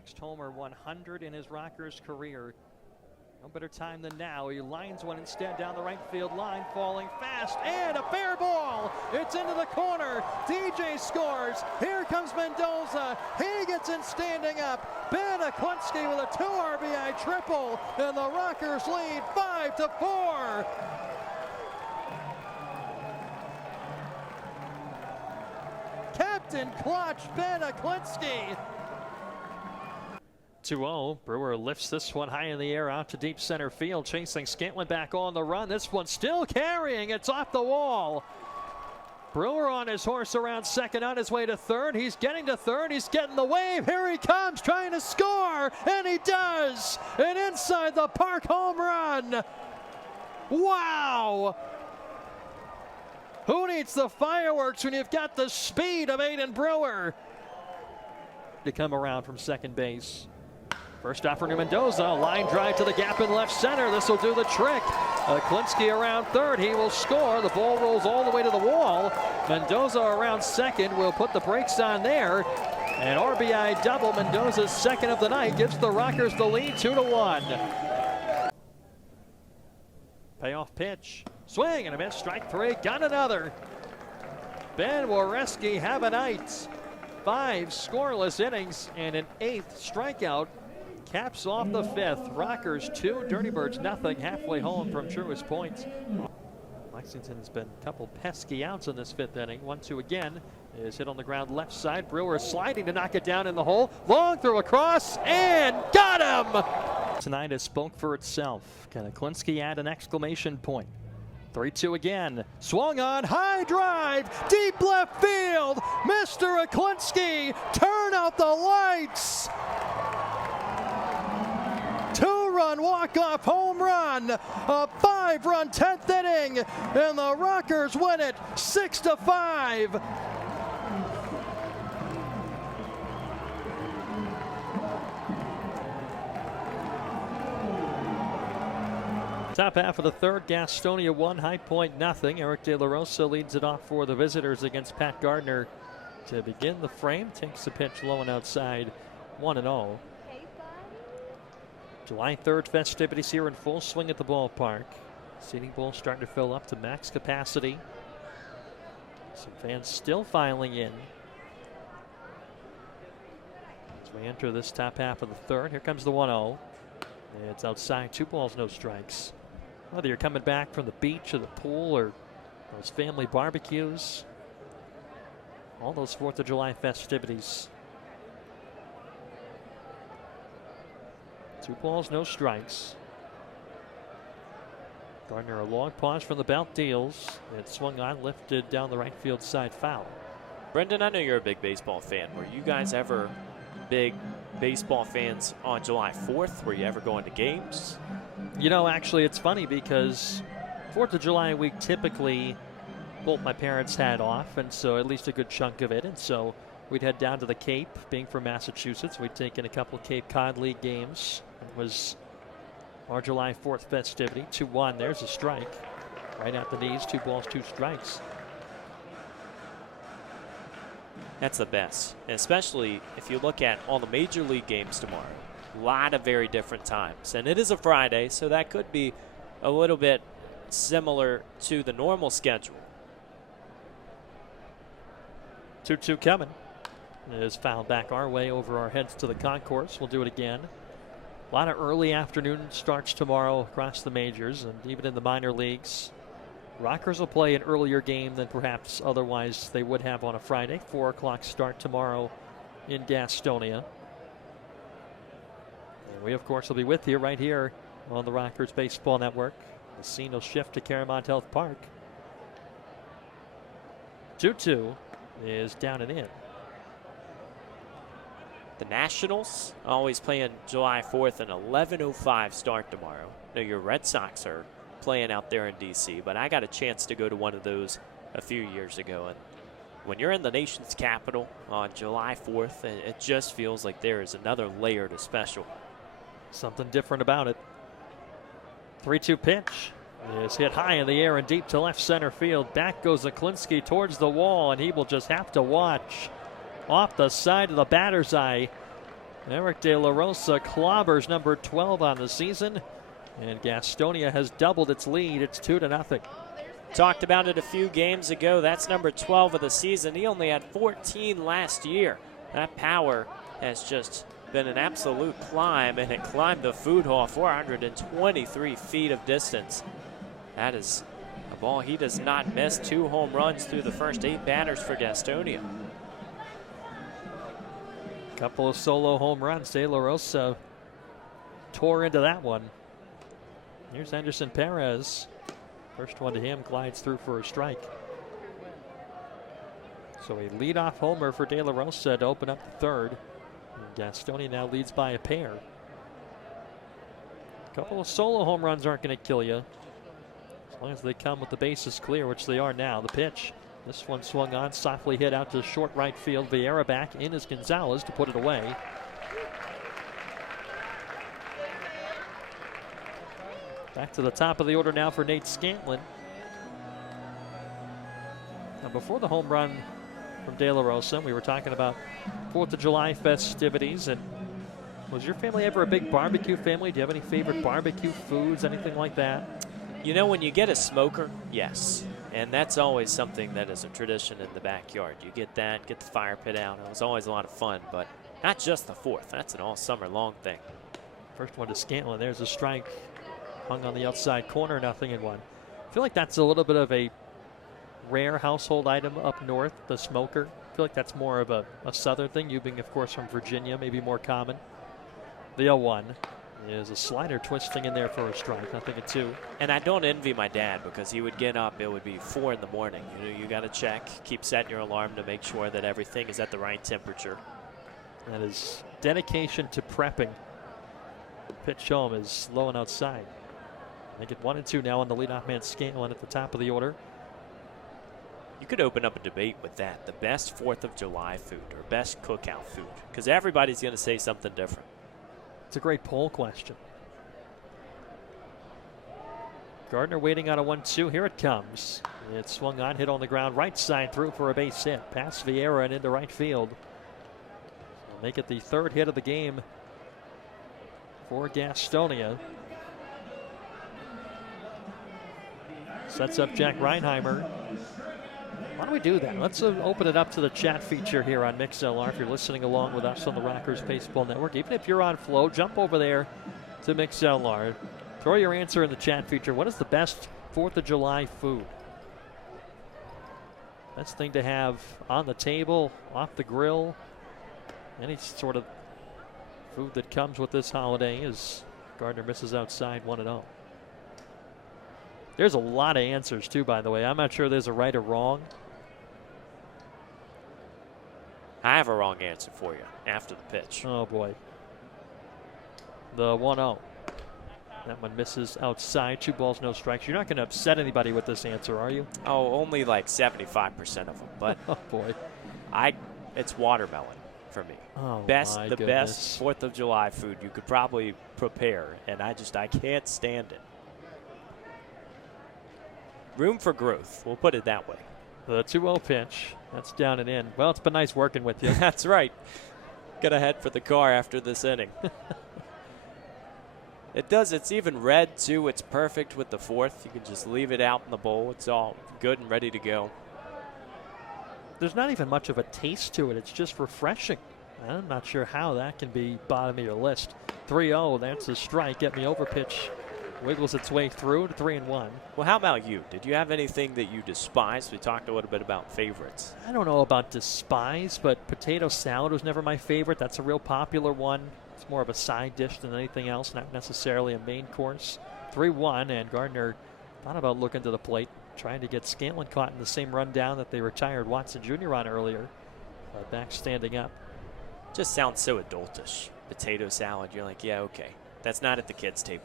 Next homer 100 in his Rockers career. No better time than now. He lines one instead down the right field line, falling fast, and a fair ball. It's into the corner. DJ scores. Here comes Mendoza. He gets in standing up. Ben Aklinski with a 2 RBI triple, and the Rockers lead 5-4. Captain Clutch, Ben Aklinski. 2-0. Brewer lifts this one high in the air out to deep center field, chasing Scantlin back on the run. This one still carrying. It's off the wall. Brewer on his horse around second, on his way to third. He's getting to third. He's getting the wave. Here he comes, trying to score, and he does. An inside the park home run. Wow. Who needs the fireworks when you've got the speed of Aiden Brewer? To come around from second base. First off for Mendoza, a line drive to the gap in left center. This will do the trick. Aklinski around third, he will score. The ball rolls all the way to the wall. Mendoza around second will put the brakes on there. An RBI double, Mendoza's second of the night, gives the Rockers the lead 2-1. Payoff pitch, swing and a miss, strike 3, got another. Ben Wareski have a night. 5 scoreless innings and an 8th strikeout. Caps off the 5th. Rockers 2, Dirty Birds nothing, halfway home from Truist Point. Lexington's been a couple pesky outs in this 5th inning. 1-2 again is hit on the ground left side. Brewer sliding to knock it down in the hole. Long throw across and got him! Tonight has spoke for itself. Can Aklinski add an exclamation point? 3-2 again. Swung on, high drive, deep left field. Mr. Aklinski, turn out the lights. 2-run walk-off home run, a 5-run 10th inning, and the Rockers win it 6-5. Top half of the third, Gastonia 1, High Point nothing. Eric De La Rosa leads it off for the visitors against Pat Gardner to begin the frame. Takes the pitch low and outside, 1-0. July 3rd festivities here in full swing at the ballpark. Seating bowl starting to fill up to max capacity. Some fans still filing in as we enter this top half of the third. Here comes the 1-0. It's outside, 2 balls, no strikes. Whether you're coming back from the beach or the pool or those family barbecues, all those 4th of July festivities. 2 balls, no strikes. Gardner, a long pause from the belt, deals. It swung on, lifted down the right field side, foul. Brendan, I know you're a big baseball fan. Were you guys ever big baseball fans on July 4th? Were you ever going to games? You know, actually, it's funny because 4th of July week, typically both my parents had off, and so at least a good chunk of it. And so we'd head down to the Cape. Being from Massachusetts, we'd taken a couple of Cape Cod League games. It was our July 4th festivity. 2-1, there's a strike. Right at the knees, 2 balls, 2 strikes. That's the best, and especially if you look at all the major league games tomorrow. A lot of very different times, and it is a Friday, so that could be a little bit similar to the normal schedule. 2-2 coming. It is fouled back our way over our heads to the concourse. We'll do it again. A lot of early afternoon starts tomorrow across the majors and even in the minor leagues. Rockers will play an earlier game than perhaps otherwise they would have on a Friday. 4 o'clock start tomorrow in Gastonia. And we, of course, will be with you right here on the Rockers Baseball Network. The scene will shift to Caramount Health Park. 2-2 is down and in. The Nationals always playing July 4th, an 11:05 start tomorrow. Now your Red Sox are playing out there in D.C., but I got a chance to go to one of those a few years ago. And when you're in the nation's capital on July 4th, it just feels like there is another layer to special. Something different about it. 3-2 pitch is hit high in the air and deep to left center field. Back goes Aklinski towards the wall, and he will just have to watch off the side of the batter's eye Eric De La Rosa clobbers number 12 on the season, and Gastonia has doubled its lead. It's 2-0. Talked about it a few games ago. That's number 12 of the season. He only had 14 last year. That power has just been an absolute climb, and it climbed the food hall 423 feet of distance. That is a ball he does not miss. 2 home runs through the first 8 batters for Gastonia. Couple of solo home runs. De La Rosa tore into that one. Here's Anderson Perez. First one to him, glides through for a strike. So a leadoff homer for De La Rosa to open up the third. And Gastonia now leads by a pair. A couple of solo home runs aren't going to kill you, as long as they come with the bases clear, which they are now. The pitch. This one swung on, softly hit out to short right field. Vieira back in is Gonzalez to put it away. Back to the top of the order now for Nate Scantlin. Now before the home run from De La Rosa, we were talking about 4th of July festivities. And was your family ever a big barbecue family? Do you have any favorite barbecue foods, anything like that? You know, when you get a smoker, yes. And that's always something that is a tradition in the backyard. You get that, get the fire pit out. It was always a lot of fun, but not just the 4th. That's an all summer long thing. First one to Scantlin. There's a strike. Hung on the outside corner, 0-1. I feel like that's a little bit of a rare household item up north, the smoker. I feel like that's more of a southern thing. You being, of course, from Virginia, maybe more common. The 0-1. There's a slider twisting in there for a strike, 0-2. And I don't envy my dad, because he would get up, it would be 4 in the morning. You know, you got to check, keep setting your alarm to make sure that everything is at the right temperature. That is dedication to prepping. Pitch home is low and outside. Make it 1-2 now on the leadoff man Scantlin at the top of the order. You could open up a debate with that, the best 4th of July food or best cookout food, because everybody's going to say something different. It's a great poll question. Gardner waiting on a 1-2. Here it comes. It swung on, hit on the ground, right side through for a base hit. Past Vieira and into right field. So make it the 3rd hit of the game for Gastonia. Sets up Jack Reinheimer. Why don't we do that? Let's open it up to the chat feature here on MixLR. If you're listening along with us on the Rockers Baseball Network, even if you're on Flow, jump over there to MixLR. Throw your answer in the chat feature. What is the best 4th of July food? Best thing to have on the table, off the grill, any sort of food that comes with this holiday as Gardner misses outside 1-0. There's a lot of answers, too, by the way. I'm not sure there's a right or wrong. I have a wrong answer for you after the pitch. Oh, boy. The 1-0. That one misses outside. 2 balls, no strikes. You're not going to upset anybody with this answer, are you? Oh, only like 75% of them. But oh, boy. It's watermelon for me. Oh, the best 4th of July food you could probably prepare. And I can't stand it. Room for growth. We'll put it that way. The 2-0 pitch. That's down and in. Well, it's been nice working with you. That's right. Got to head for the car after this inning. It's even red, too. It's perfect with the 4th. You can just leave it out in the bowl. It's all good and ready to go. There's not even much of a taste to it. It's just refreshing. I'm not sure how that can be bottom of your list. 3-0. That's a strike. Get me over pitch. Wiggles its way through to 3-1. Well, how about you? Did you have anything that you despised? We talked a little bit about favorites. I don't know about despise, but potato salad was never my favorite. That's a real popular one. It's more of a side dish than anything else, not necessarily a main course. 3-1, and Gardner thought about looking to the plate, trying to get Scantlin caught in the same rundown that they retired Watson Jr. on earlier. Back standing up. Just sounds so adultish. Potato salad, you're like, yeah, okay. That's not at the kids' table.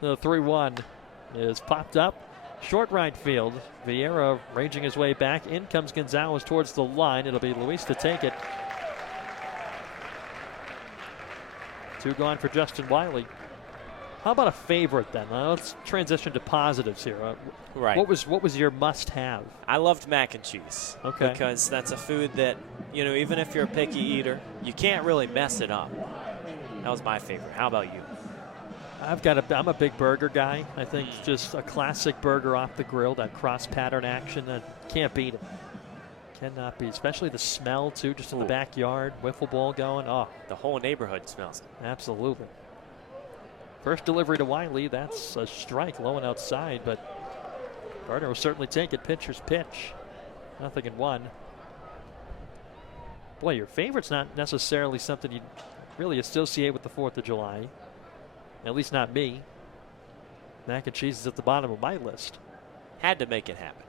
The 3-1 is popped up. Short right field. Vieira raging his way back. In comes Gonzalez towards the line. It'll be Luis to take it. 2 gone for Justin Wiley. How about a favorite then? Let's transition to positives here. Right. What was your must-have? I loved mac and cheese. Okay. Because that's a food that, even if you're a picky eater, you can't really mess it up. That was my favorite. How about you? I'm a big burger guy. I think just a classic burger off the grill, that cross-pattern action, can't beat it. Cannot beat, especially the smell, too, just in the backyard, wiffle ball going. Oh, the whole neighborhood smells it. Absolutely. First delivery to Wiley, that's a strike low and outside, but Gardner will certainly take it. Pitcher's pitch. 0-1. Boy, your favorite's not necessarily something you really associate with the 4th of July. At least not me. Mac and cheese is at the bottom of my list. Had to make it happen.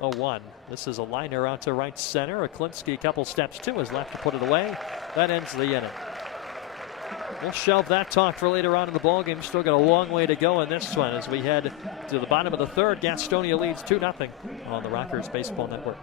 0-1. This is a liner out to right center. Aklinski a couple steps to his left to put it away. That ends the inning. We'll shelve that talk for later on in the ballgame. Still got a long way to go in this one as we head to the bottom of the 3rd. Gastonia leads 2-0 on the Rockers Baseball Network.